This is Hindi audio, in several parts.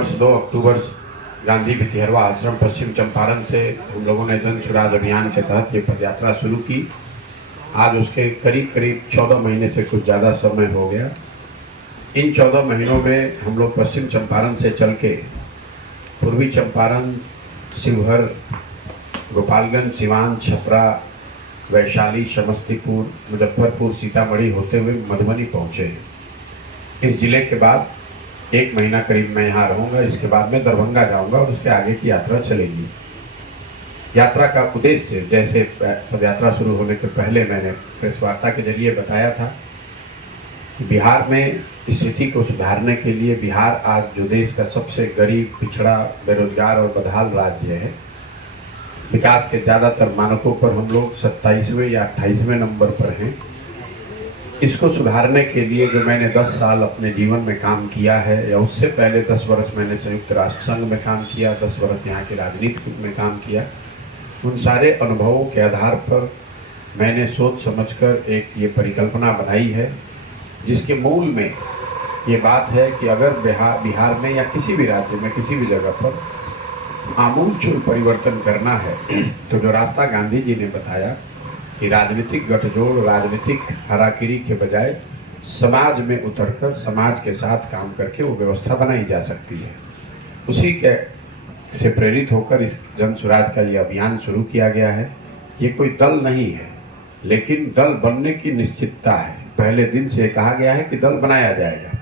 वर्ष 2 अक्टूबर गांधी भितिहरवा आश्रम पश्चिम चंपारण से हम लोगों ने जन सुराज अभियान के तहत ये पदयात्रा शुरू की। आज उसके करीब 14 महीने से कुछ ज़्यादा समय हो गया। इन 14 महीनों में हम लोग पश्चिम चंपारण से चल के पूर्वी चंपारण, शिवहर, गोपालगंज, सिवान, छपरा, वैशाली, समस्तीपुर, मुजफ्फरपुर, सीतामढ़ी होते हुए मधुबनी पहुँचे। इस जिले के बाद 1 महीना करीब मैं यहाँ रहूँगा। इसके बाद मैं दरभंगा जाऊँगा और उसके आगे की यात्रा चलेगी। यात्रा का उद्देश्य, जैसे पदयात्रा शुरू होने के पहले मैंने प्रेस वार्ता के जरिए बताया था कि बिहार में स्थिति को सुधारने के लिए, बिहार आज जो देश का सबसे गरीब, पिछड़ा, बेरोजगार और बदहाल राज्य है, विकास के ज़्यादातर मानकों पर हम लोग 27वें या 28वें नंबर पर हैं। इसको सुधारने के लिए जो मैंने 10 साल अपने जीवन में काम किया है, या उससे पहले 10 वर्ष मैंने संयुक्त राष्ट्र संघ में काम किया, 10 वर्ष यहाँ की राजनीति में काम किया, उन सारे अनुभवों के आधार पर मैंने सोच समझकर एक ये परिकल्पना बनाई है, जिसके मूल में ये बात है कि अगर बिहार में या किसी भी राज्य में, किसी भी जगह पर आमूलचूल परिवर्तन करना है, तो जो रास्ता गांधी जी ने बताया कि राजनीतिक गठजोड़, राजनीतिक हराकिरी के बजाय समाज में उतरकर समाज के साथ काम करके वो व्यवस्था बनाई जा सकती है। उसी के से प्रेरित होकर इस जन सुराज का ये अभियान शुरू किया गया है। ये कोई दल नहीं है, लेकिन दल बनने की निश्चितता है। पहले दिन से कहा गया है कि दल बनाया जाएगा,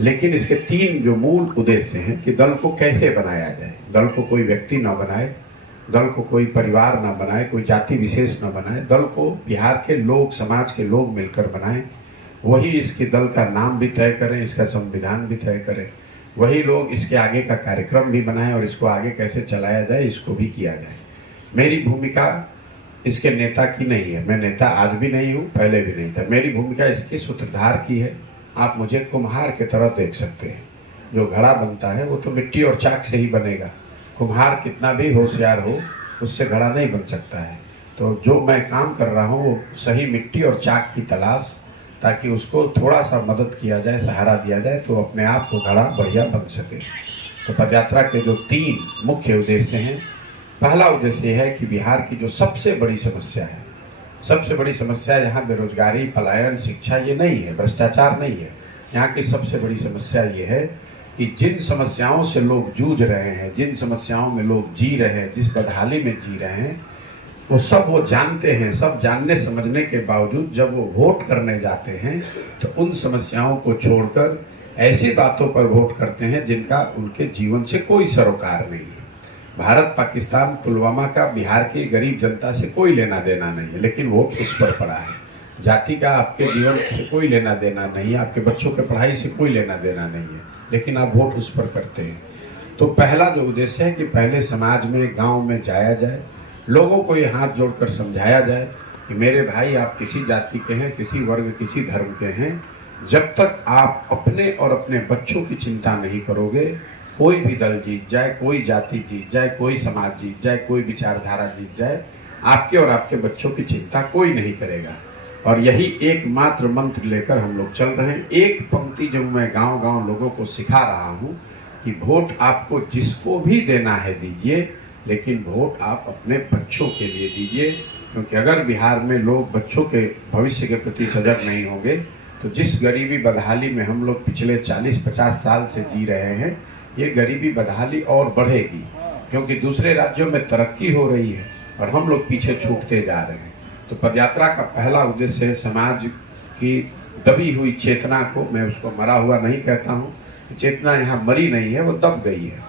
लेकिन इसके 3 जो मूल उद्देश्य हैं कि दल को कैसे बनाया जाए। दल को कोई व्यक्ति न बनाए, दल को कोई परिवार न बनाए, कोई जाति विशेष न बनाए, दल को बिहार के लोग, समाज के लोग मिलकर बनाएं। वही इसके दल का नाम भी तय करें, इसका संविधान भी तय करें, वही लोग इसके आगे का कार्यक्रम भी बनाएं और इसको आगे कैसे चलाया जाए इसको भी किया जाए। मेरी भूमिका इसके नेता की नहीं है। मैं नेता आज भी नहीं हूँ, पहले भी नहीं था। मेरी भूमिका इसके सूत्रधार की है। आप मुझे कुम्हार की तरह देख सकते हैं। जो घड़ा बनता है वो तो मिट्टी और चाक से ही बनेगा। कुम्हार कितना भी होशियार हो, उससे घड़ा नहीं बन सकता है। तो जो मैं काम कर रहा हूँ वो सही मिट्टी और चाक की तलाश, ताकि उसको थोड़ा सा मदद किया जाए, सहारा दिया जाए, तो अपने आप को घड़ा बढ़िया बन सके। तो पदयात्रा के जो 3 मुख्य उद्देश्य हैं, पहला उद्देश्य है कि बिहार की जो सबसे बड़ी समस्या है, सबसे बड़ी समस्या यहाँ बेरोजगारी, पलायन, शिक्षा ये नहीं है, भ्रष्टाचार नहीं है। यहाँ की सबसे बड़ी समस्या ये है कि जिन समस्याओं से लोग जूझ रहे हैं, जिन समस्याओं में लोग जी रहे हैं, जिस बदहाली में जी रहे हैं, वो जानते हैं। सब जानने समझने के बावजूद जब वो वोट करने जाते हैं तो उन समस्याओं को छोड़कर ऐसी बातों पर वोट करते हैं जिनका उनके जीवन से कोई सरोकार नहीं है। भारत, पाकिस्तान, पुलवामा का बिहार की गरीब जनता से कोई लेना देना नहीं है, लेकिन वोट उस पर पड़ा है। जाति का आपके जीवन से कोई लेना देना नहीं है, आपके बच्चों के पढ़ाई से कोई लेना देना नहीं है, लेकिन आप वोट उस पर करते हैं। तो पहला जो उद्देश्य है कि पहले समाज में, गांव में जाया जाए, लोगों को ये हाथ जोड़कर समझाया जाए कि मेरे भाई, आप किसी जाति के हैं, किसी वर्ग, किसी धर्म के हैं, जब तक आप अपने और अपने बच्चों की चिंता नहीं करोगे, कोई भी दल जीत जाए, कोई जाति जीत जाए, कोई समाज जीत जाए, कोई विचारधारा जीत जाए, आपके और आपके बच्चों की चिंता कोई नहीं करेगा। और यही एकमात्र मंत्र लेकर हम लोग चल रहे हैं। एक पंक्ति जो मैं गांव-गांव लोगों को सिखा रहा हूं कि वोट आपको जिसको भी देना है दीजिए, लेकिन वोट आप अपने बच्चों के लिए दीजिए। क्योंकि अगर बिहार में लोग बच्चों के भविष्य के प्रति सजग नहीं होंगे, तो जिस गरीबी बदहाली में हम लोग पिछले 40-50 साल से जी रहे हैं, ये गरीबी बदहाली और बढ़ेगी। क्योंकि दूसरे राज्यों में तरक्की हो रही है और हम लोग पीछे छूटते जा रहे हैं। तो पदयात्रा का पहला उद्देश्य है समाज की दबी हुई चेतना को, मैं उसको मरा हुआ नहीं कहता हूँ, चेतना यहाँ मरी नहीं है, वो दब गई है।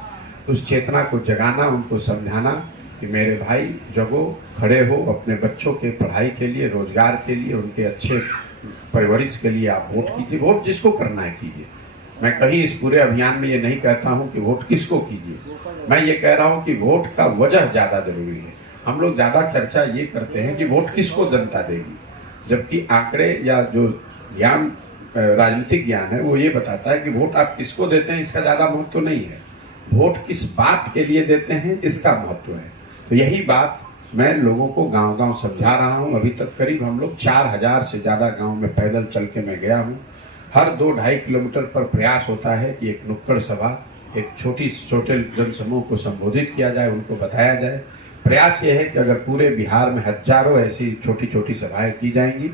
उस चेतना को जगाना, उनको समझाना कि मेरे भाई जगो, खड़े हो, अपने बच्चों के पढ़ाई के लिए, रोजगार के लिए, उनके अच्छे परवरिश के लिए आप वोट कीजिए। वोट जिसको करना है कीजिए। मैं कहीं इस पूरे अभियान में ये नहीं कहता हूँ कि वोट किसको कीजिए। मैं ये कह रहा हूँ कि वोट का वजह ज़्यादा जरूरी है। हम लोग ज़्यादा चर्चा ये करते हैं कि वोट किसको जनता देगी, जबकि आंकड़े या जो ज्ञान, राजनीतिक ज्ञान है, वो ये बताता है कि वोट आप किसको देते हैं इसका ज़्यादा महत्व नहीं है, वोट किस बात के लिए देते हैं इसका महत्व है। तो यही बात मैं लोगों को गांव-गांव समझा रहा हूं। अभी तक करीब हम लोग 4000 से ज़्यादा गांव में पैदल चल के मैं गया हूं। हर 2-2.5 किलोमीटर पर प्रयास होता है कि एक नुक्कड़ सभा एक छोटे जनसमूह को संबोधित किया जाए, उनको बताया जाए। प्रयास ये है कि अगर पूरे बिहार में हजारों ऐसी छोटी छोटी सभाएं की जाएंगी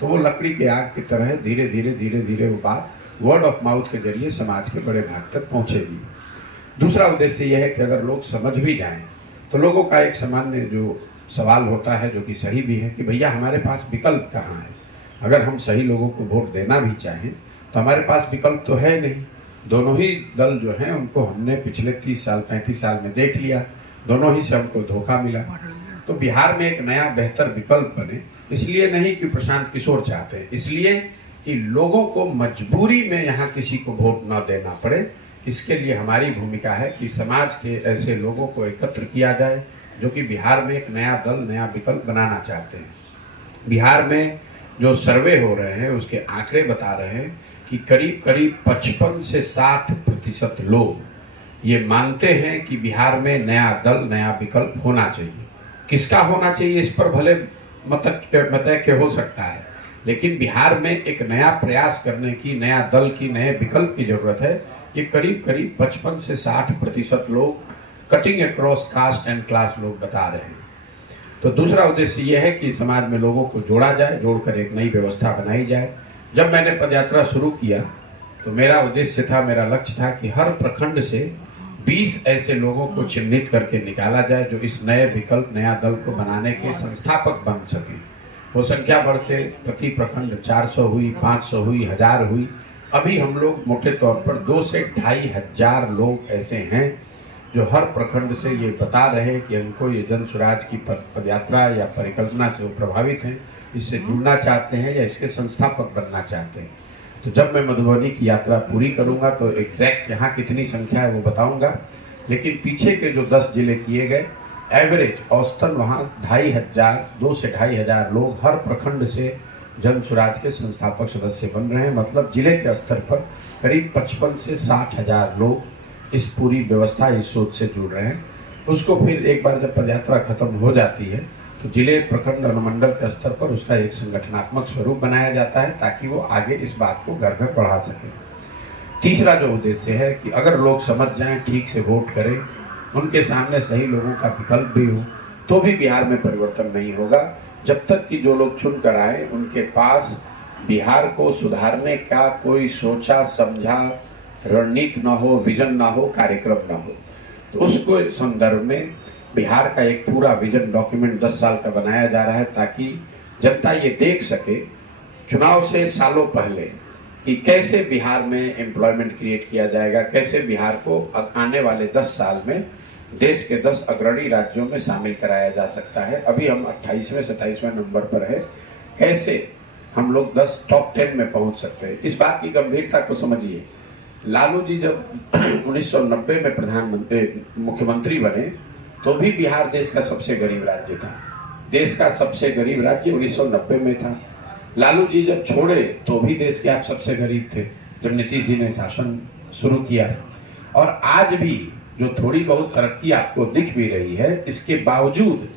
तो वो लकड़ी के आग की तरह धीरे धीरे वो बात वर्ड ऑफ माउथ के जरिए समाज के बड़े भाग तक पहुंचेगी। दूसरा उद्देश्य यह है कि अगर लोग समझ भी जाएं तो लोगों का एक सामान्य जो सवाल होता है, जो कि सही भी है, कि भैया हमारे पास विकल्प कहाँ है। अगर हम सही लोगों को वोट देना भी चाहें तो हमारे पास विकल्प तो है नहीं। दोनों ही दल जो हैं उनको हमने पिछले 30 साल 35 साल में देख लिया, दोनों ही से हमको धोखा मिला। तो बिहार में एक नया बेहतर विकल्प बने, इसलिए नहीं कि प्रशांत किशोर चाहते हैं, इसलिए कि लोगों को मजबूरी में यहाँ किसी को वोट न देना पड़े। इसके लिए हमारी भूमिका है कि समाज के ऐसे लोगों को एकत्र किया जाए जो कि बिहार में एक नया दल, नया विकल्प बनाना चाहते हैं। बिहार में जो सर्वे हो रहे हैं उसके आंकड़े बता रहे हैं कि करीब 55 से 60% लोग ये मानते हैं कि बिहार में नया दल, नया विकल्प होना चाहिए। किसका होना चाहिए इस पर भले मतैक्य हो सकता है, लेकिन बिहार में एक नया प्रयास करने की, नया दल की, नए विकल्प की जरूरत है। ये करीब 55 से 60% लोग cutting across cast and class लोग बता रहे हैं। तो दूसरा उद्देश्य यह है कि समाज में लोगों को जोड़ा जाए, जोड़कर एक नई व्यवस्था बनाई जाए। जब मैंने पदयात्रा शुरू किया तो मेरा उद्देश्य था, मेरा लक्ष्य था कि हर प्रखंड से 20 ऐसे लोगों को चिन्हित करके निकाला जाए जो इस नए विकल्प, नया दल को बनाने के संस्थापक बन सके। वो संख्या बढ़ के प्रति प्रखंड 400 हुई, 500 हुई, 1000 हुई। अभी हम लोग मोटे तौर पर 2 से 2500 लोग ऐसे हैं जो हर प्रखंड से ये बता रहे हैं कि उनको ये जन स्वराज की पदयात्रा या परिकल्पना से वो प्रभावित हैं, इससे जुड़ना चाहते हैं या इसके संस्थापक बनना चाहते हैं। तो जब मैं मधुबनी की यात्रा पूरी करूंगा तो एग्जैक्ट यहाँ कितनी संख्या है वो बताऊंगा, लेकिन पीछे के जो 10 जिले किए गए, एवरेज औसतन वहाँ 2 से 2500 लोग हर प्रखंड से जन स्वराज के संस्थापक सदस्य बन रहे हैं। मतलब जिले के स्तर पर करीब 55 से 60,000 लोग इस पूरी व्यवस्था, इस सोच से जुड़ रहे हैं। उसको फिर एक बार जब पदयात्रा खत्म हो जाती है तो जिले, प्रखंड, अनुमंडल के स्तर पर उसका एक संगठनात्मक स्वरूप बनाया जाता है ताकि वो आगे इस बात को घर घर बढ़ा सके। तीसरा जो उद्देश्य है कि अगर लोग समझ जाएं, ठीक से वोट करें, उनके सामने सही लोगों का विकल्प भी हो, तो भी बिहार में परिवर्तन नहीं होगा जब तक कि जो लोग चुन कर आए उनके पास बिहार को सुधारने का कोई सोचा समझा रणनीति ना हो, विजन ना हो, कार्यक्रम ना हो। तो उसको संदर्भ में बिहार का एक पूरा विजन डॉक्यूमेंट 10 साल का बनाया जा रहा है ताकि जनता ये देख सके चुनाव से सालों पहले कि कैसे बिहार में एम्प्लॉयमेंट क्रिएट किया जाएगा, कैसे बिहार को आने वाले 10 साल में देश के 10 अग्रणी राज्यों में शामिल कराया जा सकता है। अभी हम 28वें 27वें नंबर पर है, कैसे हम लोग 10 टॉप 10 में पहुंच सकते हैं। इस बात की गंभीरता को समझिए। लालू जी जब 1990 में मुख्यमंत्री बने तो भी बिहार देश का सबसे गरीब राज्य था। देश का सबसे गरीब राज्य 1990 में था। लालू जी जब छोड़े तो भी देश के आप सबसे गरीब थे जब नीतीश जी ने शासन शुरू किया। और आज भी जो थोड़ी बहुत तरक्की आपको दिख भी रही है, इसके बावजूद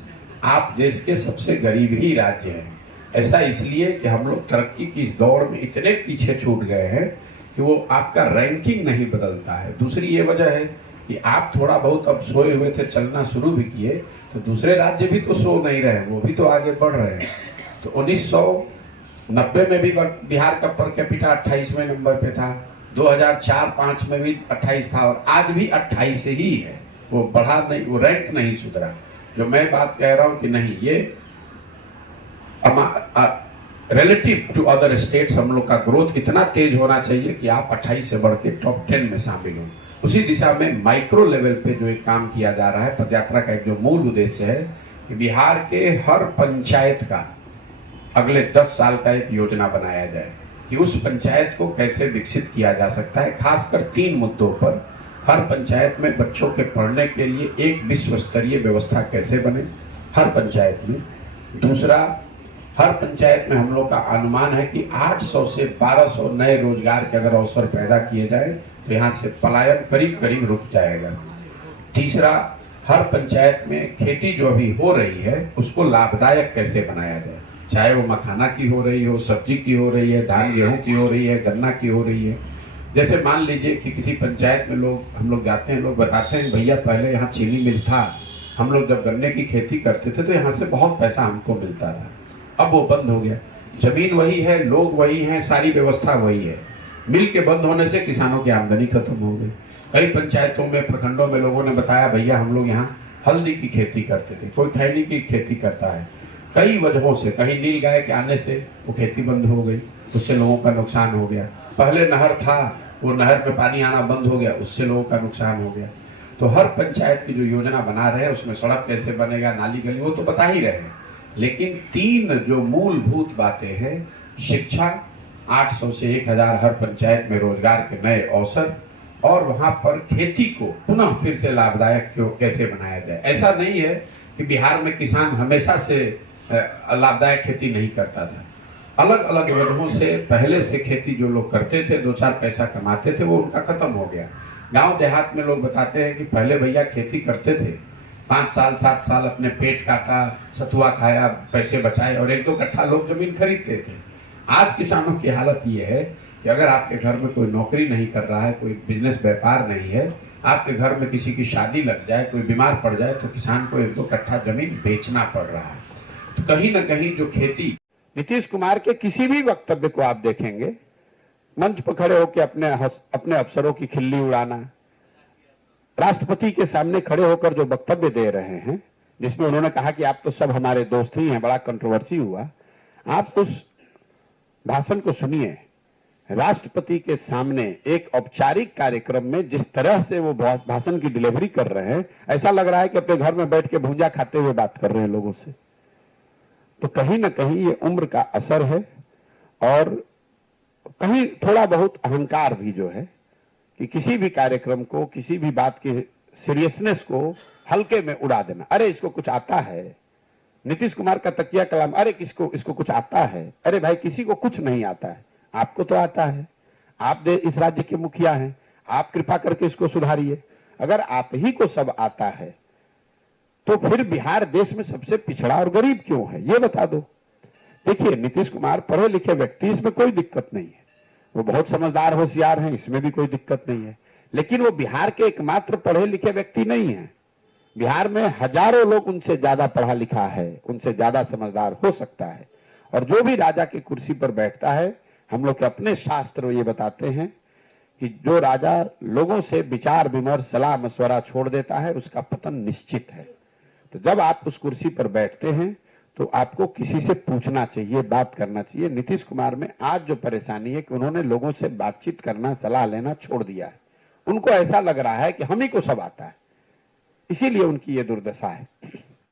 आप देश के सबसे गरीब ही राज्य हैं। ऐसा इसलिए कि हम लोग तरक्की की इस दौड़ में इतने पीछे छूट गए हैं कि वो आपका रैंकिंग नहीं बदलता है। दूसरी ये वजह है कि आप थोड़ा बहुत अब सोए हुए थे, चलना शुरू भी किए, तो दूसरे राज्य भी तो सो नहीं रहे, वो भी तो आगे बढ़ रहे हैं। तो 1990 में भी बिहार का पर कैपिटा 28वें नंबर पे था, 2004-5 में भी 28 था और आज भी 28 ही है। वो बढ़ा नहीं, वो रैंक नहीं सुधरा। जो मैं बात कह रहा हूँ कि नहीं, ये रिलेटिव टू अदर स्टेट्स हम लोग का ग्रोथ इतना तेज होना चाहिए कि आप 28 से बढ़ के टॉप 10 में शामिल हो। उसी दिशा में माइक्रो लेवल पे जो एक काम किया जा रहा है, पदयात्रा का एक जो मूल उद्देश्य है कि बिहार के हर पंचायत का अगले 10 साल का एक योजना बनाया जाए कि उस पंचायत को कैसे विकसित किया जा सकता है। खासकर 3 मुद्दों पर, हर पंचायत में बच्चों के पढ़ने के लिए एक विश्व स्तरीय व्यवस्था कैसे बने हर पंचायत में। दूसरा, हर पंचायत में हम लोग का अनुमान है कि 800 से 1200 नए रोजगार के अगर अवसर पैदा किए जाए तो यहाँ से पलायन करीब करीब रुक जाएगा। तीसरा, हर पंचायत में खेती जो अभी हो रही है उसको लाभदायक कैसे बनाया जाए, चाहे वो मखाना की हो रही हो, सब्जी की हो रही है, धान गेहूं की हो रही है, गन्ना की हो रही है। जैसे मान लीजिए कि किसी पंचायत में हम लोग जाते हैं, लोग बताते हैं भैया पहले यहाँ चीनी मिल था, हम लोग जब गन्ने की खेती करते थे तो यहाँ से बहुत पैसा हमको मिलता था, अब वो बंद हो गया। जमीन वही है, लोग वही हैं, सारी व्यवस्था वही है, मिल के बंद होने से किसानों की आमदनी खत्म हो गई। कई पंचायतों में, प्रखंडों में लोगों ने बताया भैया हम लोग यहाँ हल्दी की खेती करते थे, कोई थैली की खेती करता है, कई वजहों से, कहीं नील गाय के आने से वो खेती बंद हो गई, उससे लोगों का नुकसान हो गया। पहले नहर था, वो नहर में पानी आना बंद हो गया, उससे लोगों का नुकसान हो गया। तो हर पंचायत की जो योजना बना रहे हैं उसमें सड़क कैसे बनेगा, नाली गली, वो तो बता ही रहे हैं, लेकिन 3 जो मूलभूत बातें हैं, शिक्षा, 800 से 1000 हर पंचायत में रोजगार के नए अवसर, और वहां पर खेती को पुनः फिर से लाभदायक क्यों कैसे बनाया जाए। ऐसा नहीं है कि बिहार में किसान हमेशा से लाभदायक खेती नहीं करता था, अलग अलग वजहों से पहले से खेती जो लोग करते थे, 2-4 पैसा कमाते थे, वो उनका खत्म हो गया। गांव देहात में लोग बताते हैं कि पहले भैया खेती करते थे, 5 साल 7 साल अपने पेट काटा, सतुआ खाया, पैसे बचाए और 1-2 कट्ठा लोग जमीन खरीदते थे। आज किसानों की हालत ये है कि अगर आपके घर में कोई नौकरी नहीं कर रहा है, कोई बिजनेस व्यापार नहीं है, आपके घर में किसी की शादी लग जाए, कोई बीमार पड़ जाए, तो किसान को 1-2 कट्ठा जमीन बेचना पड़ रहा है। तो कहीं ना कहीं जो खेती, नीतीश कुमार के किसी भी वक्तव्य को आप देखेंगे, मंच पर खड़े होकर अपने अफसरों की खिल्ली उड़ाना, राष्ट्रपति के सामने खड़े होकर जो वक्तव्य दे रहे हैं, जिसमें उन्होंने कहा कि आप तो सब हमारे दोस्त ही हैं, बड़ा कंट्रोवर्सी हुआ। आप उस भाषण को सुनिए, राष्ट्रपति के सामने एक औपचारिक कार्यक्रम में जिस तरह से वो भाषण की डिलीवरी कर रहे हैं, ऐसा लग रहा है कि अपने घर में बैठ के भुंजा खाते हुए बात कर रहे हैं लोगों से। तो कहीं ना कहीं ये उम्र का असर है, और कहीं थोड़ा बहुत अहंकार भी जो है कि किसी भी कार्यक्रम को, किसी भी बात की सीरियसनेस को हल्के में उड़ा देना। अरे इसको कुछ आता है, नीतीश कुमार का तकिया कलाम, अरे इसको कुछ आता है। अरे भाई किसी को कुछ नहीं आता है, आपको तो आता है, आप इस राज्य के मुखिया हैं, आप कृपा करके इसको सुधारिए। अगर आप ही को सब आता है तो फिर बिहार देश में सबसे पिछड़ा और गरीब क्यों है, ये बता दो। देखिए नीतीश कुमार पढ़े लिखे व्यक्ति, इसमें कोई दिक्कत नहीं है, वो बहुत समझदार होशियार हैं, इसमें भी कोई दिक्कत नहीं है, लेकिन वो बिहार के एकमात्र पढ़े लिखे व्यक्ति नहीं है। बिहार में हजारों लोग उनसे ज्यादा पढ़ा लिखा है, उनसे ज्यादा समझदार हो सकता है। और जो भी राजा की कुर्सी पर बैठता है, हम लोग के अपने शास्त्र ये बताते हैं कि जो राजा लोगों से विचार विमर्श, सलाह मशवरा छोड़ देता है, उसका पतन निश्चित है। तो जब आप उस कुर्सी पर बैठते हैं तो आपको किसी से पूछना चाहिए, बात करना चाहिए। नीतीश कुमार में आज जो परेशानी है कि उन्होंने लोगों से बातचीत करना, सलाह लेना छोड़ दिया है। उनको ऐसा लग रहा है कि हम ही को सब आता है, इसीलिए उनकी ये दुर्दशा है।